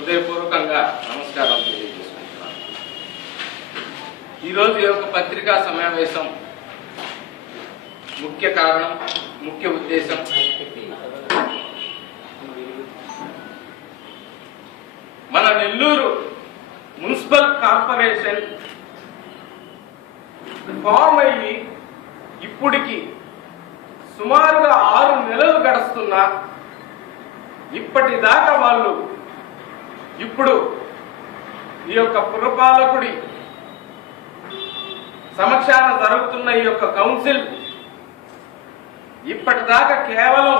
హృదయపూర్వకంగా నమస్కారాలు తెలియజేసుకుంటున్నాను. ఈరోజు ఈ యొక్క పత్రికా సమావేశం ముఖ్య కారణం, ముఖ్య ఉద్దేశం మన నెల్లూరు మున్సిపల్ కార్పొరేషన్ ఫామ్ అయ్యి ఇప్పటికి సుమారుగా 6 నెలలు గడుస్తున్నా ఇప్పటిదాకా వాళ్ళు ఇప్పుడు ఈ యొక్క పురపాలకుడి సమక్షాన జరుగుతున్న ఈ యొక్క కౌన్సిల్ ఇప్పటిదాకా కేవలం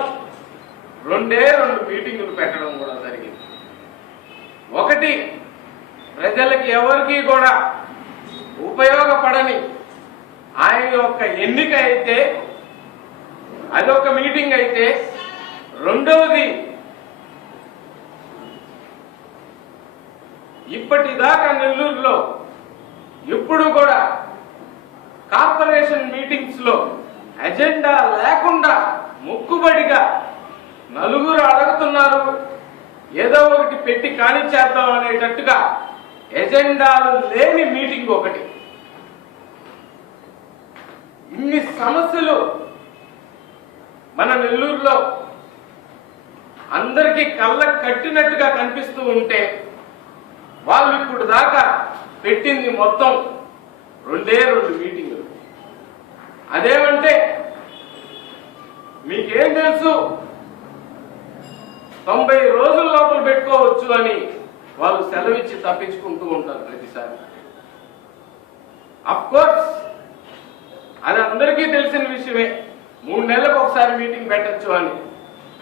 2 మీటింగులు పెట్టడం కూడా జరిగింది. ఒకటి, ప్రజలకి ఎవరికి కూడా ఉపయోగపడని ఆయన యొక్క ఎన్నిక అయితే అదొక మీటింగ్ అయితే, రెండవది ఇప్పటిదాకా నెల్లూరులో ఎప్పుడు కూడా కార్పొరేషన్ మీటింగ్స్ లో ఎజెండా లేకుండా మొక్కుబడిగా నలుగురు అడుగుతున్నారు, ఏదో ఒకటి పెట్టి కానిచ్చేద్దాం అనేటట్టుగా ఎజెండాలు లేని మీటింగ్ ఒకటి. ఇన్ని సమస్యలు మన నెల్లూరులో అందరికీ కళ్ళకు కట్టినట్టుగా కనిపిస్తూ ఉంటే వాళ్ళు ఇప్పుడు దాకా పెట్టింది మొత్తం 2 మీటింగులు. అదేమంటే మీకేం తెలుసు, 90 రోజుల లోపల పెట్టుకోవచ్చు అని వాళ్ళు సెలవిచ్చి తప్పించుకుంటూ ఉంటారు ప్రతిసారి. అఫ్ కోర్స్ అది అందరికీ తెలిసిన విషయమే, 3 నెలలకు ఒకసారి మీటింగ్ పెట్టచ్చు అని.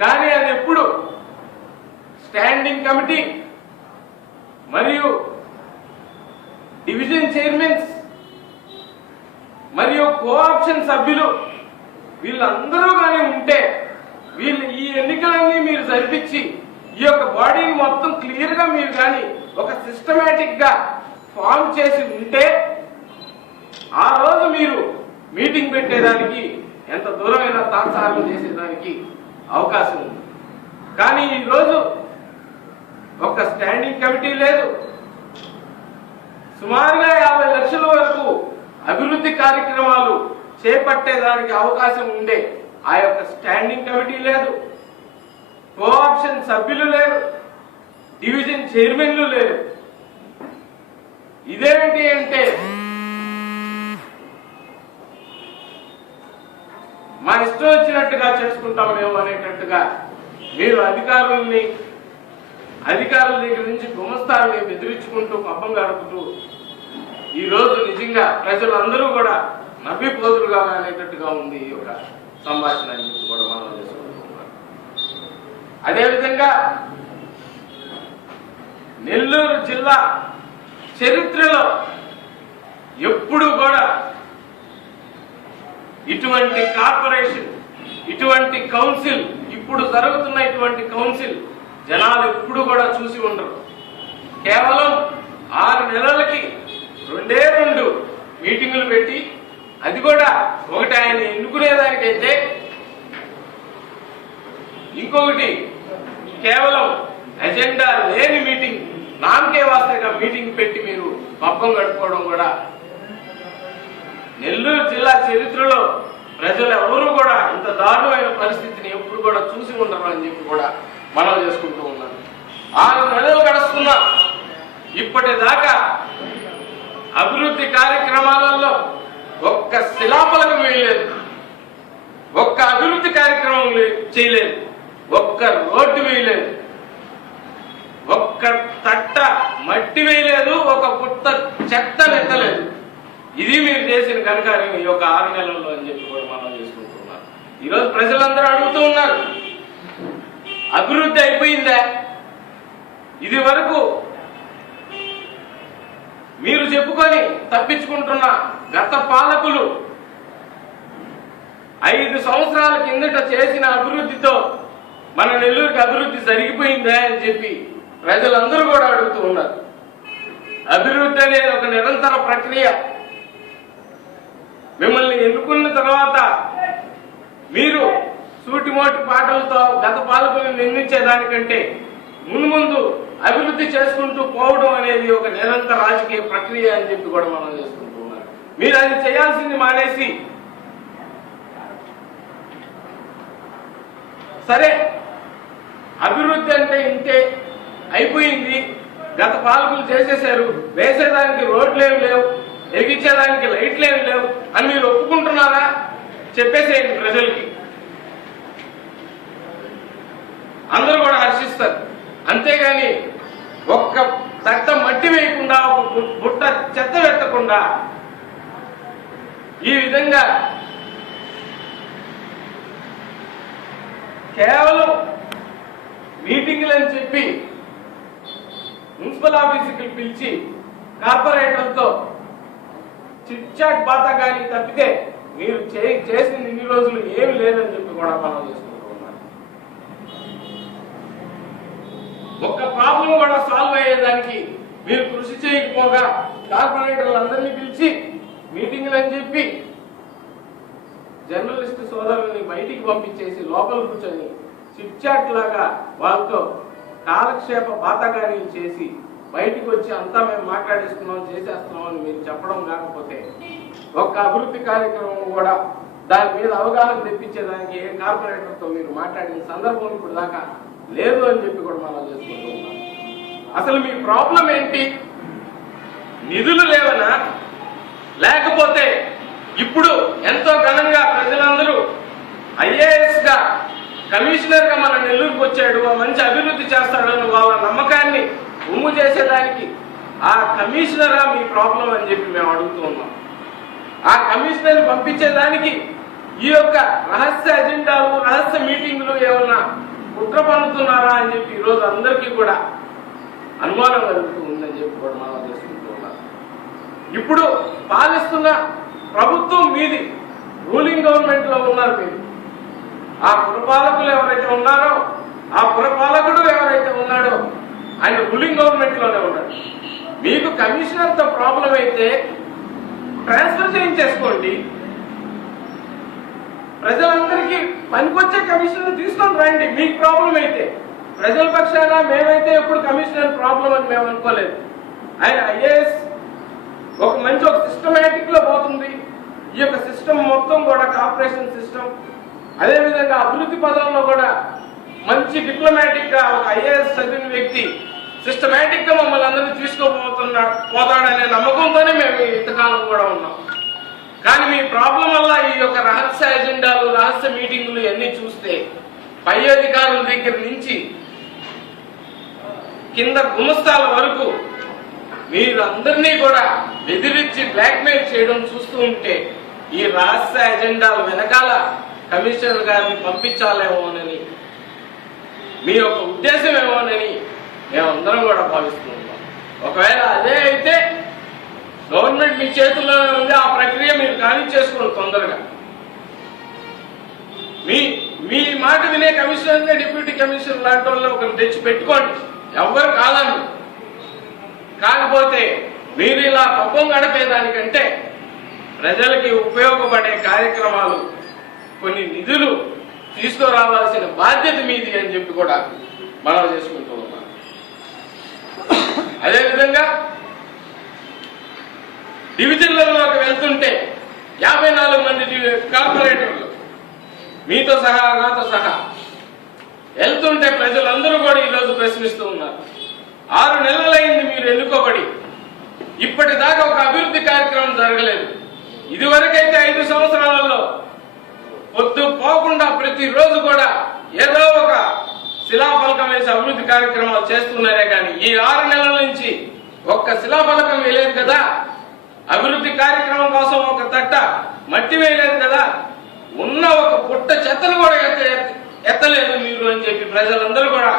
కానీ అది ఎప్పుడు స్టాండింగ్ కమిటీ మరియు డివిజన్ చైర్మన్స్ మరియు కోఆప్షన్ సభ్యులు వీళ్ళందరూ కానీ ఉంటే వీళ్ళు ఈ ఎన్నికలన్నీ మీరు జరిపించి ఈ యొక్క బాడీని మొత్తం క్లియర్ గా మీరు కానీ ఒక సిస్టమేటిక్ గా ఫామ్ చేసి ఉంటే ఆ రోజు మీరు మీటింగ్ పెట్టేదానికి ఎంత దూరమైన తాత్సారం చేసేదానికి అవకాశం ఉంది. కానీ ఈరోజు ఒక స్టాండింగ్ కమిటీ లేదు, సుమారుగా 50 లక్షల వరకు అభివృద్ధి కార్యక్రమాలు చేపట్టేదానికి అవకాశం ఉండే ఆ యొక్క స్టాండింగ్ కమిటీ లేదు, కోఆప్షన్ సభ్యులు లేరు, డివిజన్ చైర్మన్లు లేరు. ఇదేంటి అంటే మా ఇష్టం వచ్చినట్టుగా చేసుకుంటాం మేము అనేటట్టుగా మీరు అధికారుల దగ్గర నుంచి గుమస్తాలని బెదిరించుకుంటూ పబ్బం గడుపుతూ ఈ రోజు నిజంగా ప్రజలందరూ కూడా నవ్విపోదురుగా అనేటట్టుగా ఉంది ఈ యొక్క సంభాషణ కూడా మనం చేసుకుంటున్నాం. అదేవిధంగా నెల్లూరు జిల్లా చరిత్రలో ఎప్పుడు కూడా ఇటువంటి కార్పొరేషన్, ఇటువంటి కౌన్సిల్, ఇప్పుడు జరుగుతున్న ఇటువంటి కౌన్సిల్ జనాలు ఎప్పుడు కూడా చూసి ఉండరు. కేవలం 6 నెలలకి 2 మీటింగులు పెట్టి, అది కూడా ఒకటి ఆయన ఎన్నుకునేదానికైతే, ఇంకొకటి కేవలం ఎజెండా లేని మీటింగ్, నామకే వాస్తేగా మీటింగ్ పెట్టి మీరు పబ్బం గడుపుకోవడం కూడా నెల్లూరు జిల్లా చరిత్రలో ప్రజలు ఎవరూ కూడా ఇంత దారుణమైన పరిస్థితిని ఎప్పుడు కూడా చూసి ఉండరు అని చెప్పి కూడా మనం చేసుకుంటూ ఉన్నాం. 6 నెలలు గడుస్తున్నా ఇప్పటిదాకా అభివృద్ధి కార్యక్రమాలలో ఒక్క శిలాఫలకం వేయలేదు, ఒక్క అభివృద్ధి కార్యక్రమం చేయలేదు, ఒక్క రోడ్డు వేయలేదు, ఒక్క తట్ట మట్టి వేయలేదు, ఒక పుట్ట చెత్త నెత్తలేదు. ఇది మీరు చేసిన ఘనకార్యం ఈ యొక్క 6 నెలల్లో అని చెప్పి కూడా మనం చేసుకుంటున్నాం. ఈరోజు ప్రజలందరూ అడుగుతూ ఉన్నారు, అభివృద్ధి అయిపోయిందా? ఇది వరకు మీరు చెప్పుకొని తప్పించుకుంటున్న గత పాలకులు 5 సంవత్సరాల కిందట చేసిన అభివృద్ధితో మన నెల్లూరుకి అభివృద్ధి జరిగిపోయిందా అని చెప్పి ప్రజలందరూ కూడా అడుగుతూ ఉన్నారు. అభివృద్ధి అనేది ఒక నిరంతర ప్రక్రియ. మిమ్మల్ని ఎన్నుకున్న తర్వాత మీరు సూటిమోటి పాటలతో గత పాలకులను నిందించేదానికంటే ముందు అభివృద్ధి చేసుకుంటూ పోవడం అనేది ఒక నిరంతర రాజకీయ ప్రక్రియ అని చెప్పి కూడా మనం చేసుకుంటూ ఉన్నారు. మీరు అది చేయాల్సింది మానేసి సరే అభివృద్ధి అంటే ఇంతే అయిపోయింది, గత పాలకులు చేసేశారు, వేసేదానికి రోడ్లేమి లేవు, ఎగిచ్చేదానికి లైట్లేమి లేవు అని మీరు ఒప్పుకుంటున్నారా? చెప్పేసేయండి ప్రజలకి, అందరూ కూడా హర్షిస్తారు. అంతేగాని ఒక్క తట్ట మట్టి వేయకుండా, ఒక బుట్ట చెత్త పెట్టకుండా ఈ విధంగా కేవలం మీటింగ్లని చెప్పి మున్సిపల్ ఆఫీసుకి పిలిచి కార్పొరేటర్లతో చిట్ చాట్ బాతా కానీ తప్పితే మీరు చేసిన ఇన్ని రోజులు ఏమి లేదని చెప్పి కూడా మనం చేసుకుంటూ ఉన్నాం. ఒక్క ప్రాబ్లం కూడా సాల్వ్ అయ్యేదానికి మీరు కృషి చేయకపోగా కార్పొరేటర్లందరినీ పిలిచి మీటింగ్లు అని చెప్పి జర్నలిస్ట్ సోదరుల్ని బయటికి పంపించేసి లోపల కూర్చొని చిట్ చాట్ లాగా వాళ్ళతో కాలక్షేప బాతకారీలు చేసి బయటికి వచ్చి అంతా మేము మాట్లాడేసుకున్నాం, చేసేస్తున్నాం అని మీరు చెప్పడం కాకపోతే ఒక్క అభివృద్ధి కార్యక్రమం కూడా దాని మీద అవగాహన తెప్పించేదానికి ఏ కార్పొరేటర్తో మీరు మాట్లాడిన సందర్భం ఇప్పుడు దాకా లేదు అని చెప్పి కూడా మనం చేసుకుంటూ ఉన్నాం. అసలు మీ ప్రాబ్లం ఏంటి? నిధులు లేవనా, లేకపోతే ఇప్పుడు ఎంతో ఘనంగా ప్రజలందరూ ఐఏఎస్ గా కమిషనర్ గా మన నెల్లూరుకు వచ్చాడు, మంచి అభివృద్ధి చేస్తాడని వాళ్ళ నమ్మకాన్ని ఉమ్ము చేసేదానికి ఆ కమిషనరా మీ ప్రాబ్లం అని చెప్పి మేము అడుగుతూ ఉన్నాం. ఆ కమిషనర్ పంపించేదానికి ఈ యొక్క రహస్య ఎజెండాలు, రహస్య మీటింగులు ఏమన్నా కుట్ర పన్నుతున్నారా అని చెప్పి ఈరోజు అందరికీ కూడా అనుమానం కలుగుతూ ఉందని చెప్పి కూడా మనం చేసుకుంటూ ఉన్నాం. ఇప్పుడు పాలిస్తున్న ప్రభుత్వం మీది, రూలింగ్ గవర్నమెంట్ లో ఉన్నారు మీరు. ఆ పురపాలకులు ఎవరైతే ఉన్నారో, ఆ పురపాలకుడు ఎవరైతే ఉన్నాడో ఆయన రూలింగ్ గవర్నమెంట్ లోనే ఉన్నాడు. మీకు కమిషనర్ తో ప్రాబ్లం అయితే ట్రాన్స్ఫర్ చేయించేసుకోండి, ప్రజలందరికీ పనికొచ్చే కమిషనర్ తీసుకొని రండి. మీకు ప్రాబ్లం అయితే ప్రజల పక్షాన మేమైతే ఎప్పుడు కమిషనర్ ప్రాబ్లం అని మేము అనుకోలేదు. ఆయన ఐఏఎస్ ఒక మంచి ఒక సిస్టమేటిక్ లో పోతుంది. ఈ యొక్క సిస్టమ్ మొత్తం కూడా కార్పొరేషన్ సిస్టమ్, అదేవిధంగా అభివృద్ధి పదంలో కూడా మంచి డిప్లొమాటిక్ గా ఒక ఐఏఎస్ చదివిన వ్యక్తి సిస్టమేటిక్ గా మమ్మల్ని అందరినీ పోతాడనే నమ్మకంతోనే మేము ఇంతకాలం కూడా ఉన్నాం. కానీ మీ ప్రాబ్లం వల్ల ఈ యొక్క రహస్య ఎజెండాలు, రహస్య మీటింగులు ఇవన్నీ చూస్తే పై అధికారుల దగ్గర నుంచి కింద గుమస్తాల వరకు మీరు అందరినీ కూడా బెదిరించి బ్లాక్మెయిల్ చేయడం చూస్తూ ఉంటే ఈ రహస్య ఎజెండాల వెనకాల కమిషనర్ గారిని పంపించాలేమోనని, మీ యొక్క ఉద్దేశం ఏమోనని మేమందరం కూడా భావిస్తున్నాం. ఒకవేళ అదే అయితే గవర్నమెంట్ మీ చేతుల్లోనే ఉంది, ఆ ప్రక్రియ మీరు కానిచ్చేసుకోండి తొందరగా. మీ మాట వినే కమిషనర్నే డిప్యూటీ కమిషనర్ లాంటి వాళ్ళు ఒకరు తెచ్చి పెట్టుకోండి, ఎవ్వరు కాదండి. కాకపోతే మీరు ఇలా పబ్బం గడిపేదానికంటే ప్రజలకి ఉపయోగపడే కార్యక్రమాలు, కొన్ని నిధులు తీసుకురావాల్సిన బాధ్యత మీది అని చెప్పి కూడా మనం చేసుకుంటూ ఉన్నాం. అదేవిధంగా డివిజన్లలోకి వెళ్తుంటే 54 మంది కార్పొరేటర్లు మీతో సహా నాతో సహా వెళ్తుంటే ప్రజలందరూ కూడా ఈరోజు ప్రశ్నిస్తూ ఉన్నారు. 6 నెలలైంది మీరు ఎన్నుకోబడి, ఇప్పటిదాకా ఒక అభివృద్ధి కార్యక్రమం జరగలేదు. ఇదివరకైతే 5 సంవత్సరాలలో పొద్దు పోకుండా ప్రతిరోజు కూడా ఏదో ఒక శిలాఫలకం వేసి అభివృద్ధి కార్యక్రమాలు చేస్తున్నారే కానీ ఈ 6 నెలల నుంచి ఒక్క శిలాఫలకం వేయలేదు కదా, అభివృద్ధి కార్యక్రమం కోసం ఒక తట్ట మట్టి వేయలేదు కదా, ఉన్న ఒక పుట్ట చెత్తను కూడా ఎత్తలేదు మీరు అని చెప్పి ప్రజలందరూ కూడా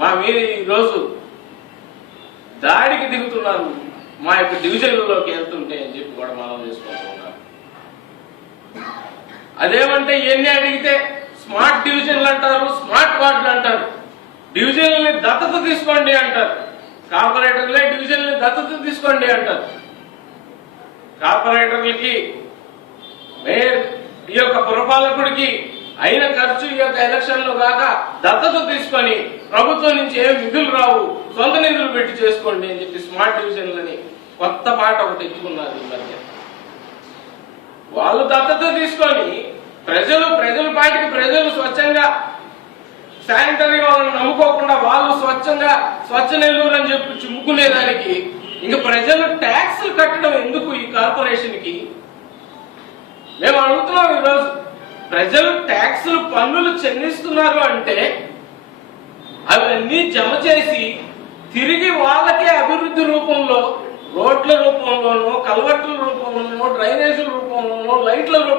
మా మీద ఈరోజు దాడికి దిగుతున్నారు. మా యొక్క డివిజన్లలోకి వెళ్తుంటే అని చెప్పి కూడా మనం చేసుకుంటూ ఉన్నారు. అదేమంటే ఇవన్నీ అడిగితే స్మార్ట్ డివిజన్లు అంటారు, స్మార్ట్ వార్డులు అంటారు, డివిజన్లని దత్తత తీసుకోండి అంటారు, కార్పొరేటర్లే డివిజన్లని దత్తత తీసుకోండి అంటారు. కార్పొరేటర్లకి మేయర్ ఈ యొక్క పురపాలకుడికి అయిన ఖర్చు ఈ యొక్క ఎలక్షన్లు కాక దత్తత తీసుకొని ప్రభుత్వం నుంచి ఏం నిధులు రావు, సొంత నిధులు పెట్టి చేసుకోండి అని చెప్పి స్మార్ట్ డివిజన్లని కొత్త పాట ఒకటి ఎత్తుకున్నారు ఈ మధ్య. వాళ్ళు దత్తత తీసుకొని ప్రజల పాటికి ప్రజలు స్వచ్ఛంగా శానిటరీ వాళ్ళని నమ్ముకోకుండా వాళ్ళు స్వచ్ఛంగా స్వచ్ఛ నెల్లూరు అని చెప్పి చిమ్ముకునేదానికి ఇంకా ప్రజలు ట్యాక్సులు కట్టడం ఎందుకు ఈ కార్పొరేషన్ కి? మేము అడుగుతున్నాం ఈరోజు, ప్రజలు ట్యాక్సులు పన్నులు చెల్లిస్తున్నారు అంటే అవన్నీ జమ చేసి తిరిగి వాళ్ళకే అభివృద్ధి రూపంలో, రోడ్ల రూపంలోనో, కల్వర్టుల రూపంలోనో, డ్రైనేజీల రూపంలోనో, లైట్ల రూపంలో